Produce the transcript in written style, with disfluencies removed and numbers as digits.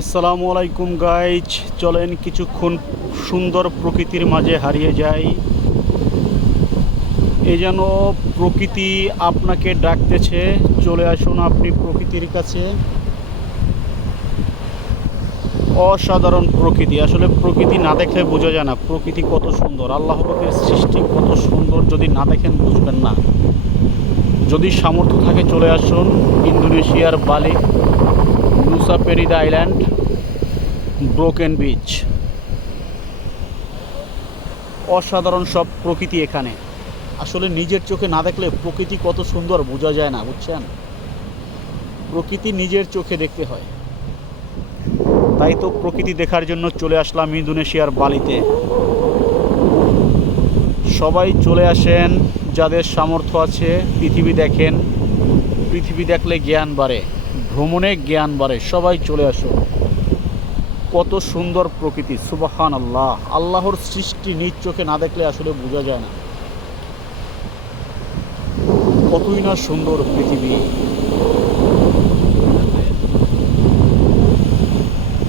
আসসালামু আলাইকুম গাইজ, চলেন কিছুক্ষণ সুন্দর প্রকৃতির মাঝে হারিয়ে যাই। এ যেন প্রকৃতি আপনাকে ডাকতেছে, চলে আসুন আপনি প্রকৃতির কাছে। অসাধারণ প্রকৃতি, আসলে প্রকৃতি না দেখলে বোঝা যায় না প্রকৃতি কত সুন্দর। আল্লাহ পাকের সৃষ্টি কত সুন্দর, যদি না দেখেন বুঝবেন না। যদি সামর্থ্য থাকে চলে আসুন ইন্দোনেশিয়ার বালি, নুসা পেরিদা আইল্যান্ড, ব্রোকেন বিচ। অসাধারণ সব প্রকৃতি এখানে। আসলে নিজের চোখে না দেখলে প্রকৃতি কত সুন্দর বোঝা যায় না, বুঝছেন। প্রকৃতি নিজের চোখে দেখতে হয়। তাই তো প্রকৃতি দেখার জন্য চলে আসলাম ইন্দোনেশিয়ার বালিতে। সবাই চলে আসেন, যাদের সামর্থ্য আছে পৃথিবী দেখেন। পৃথিবী দেখলে জ্ঞান বাড়ে, ভ্রমণে জ্ঞান বাড়ে। সবাই চলে আসুন। কত সুন্দর প্রকৃতি, সুবহান আল্লাহ। আল্লাহর সৃষ্টি নিজ চোখে না দেখলে আসলে বোঝা যায় না কতই না সুন্দর পৃথিবী।